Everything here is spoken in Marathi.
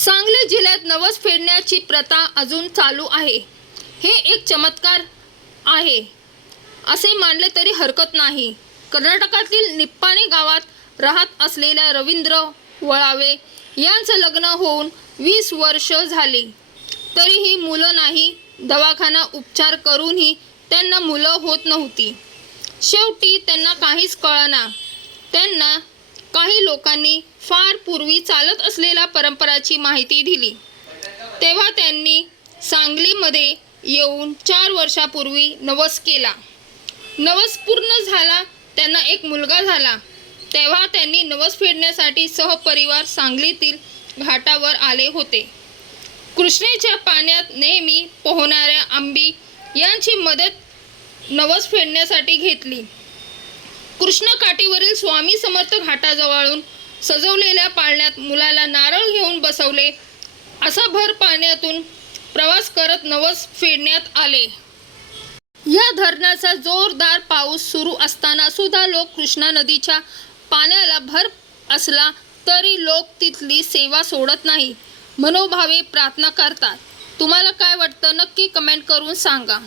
सांगली जिल्ह्यात नवस फेडण्याची प्रथा अजून चालू आहे. हे एक चमत्कार आहे. असे मानले तरी हरकत नाही. कर्नाटकातील निप्पाणी गावात राहत असलेल्या रवींद्र वळावे यांचं लग्न होऊन वीस वर्ष झाली. तरीही मुलं नाही. दवाखाना उपचार करूनही त्यांना मुलं होत नव्हती. शेवटी त्यांना काहीच कळना. त्यांना काही लोकांनी फार पूर्वी चालत असलेल्या परंपराची माहिती दिली. तेव्हा त्यांनी सांगलीमध्ये येऊन चार वर्षापूर्वी नवस केला. नवस पूर्ण झाला त्यांना एक मुलगा झाला. तेव्हा त्यांनी नवस फेडण्यासाठी सहपरिवार सांगलीतील घाटावर आले होते. कृष्णेच्या पाण्यात नेहमी पोहणाऱ्या आंबी यांची मदत नवस फेडण्यासाठी घेतली. कृष्णकाठीवरील स्वामी समर्थ घाटाजवळून सजवलेल्या पाळण्यात मुलाला नारळ घेऊन बसवले. असा भर पाण्यातून प्रवास करत नवस फेडण्यात आले. या धरणाचा जोरदार पाऊस सुरू असताना सुद्धा लोक कृष्णा नदीच्या पाण्याला भर असला तरी लोक तिथली सेवा सोडत नाही. मनोभावे प्रार्थना करतात. तुम्हाला काय वाटतं नक्की कमेंट करून सांगा.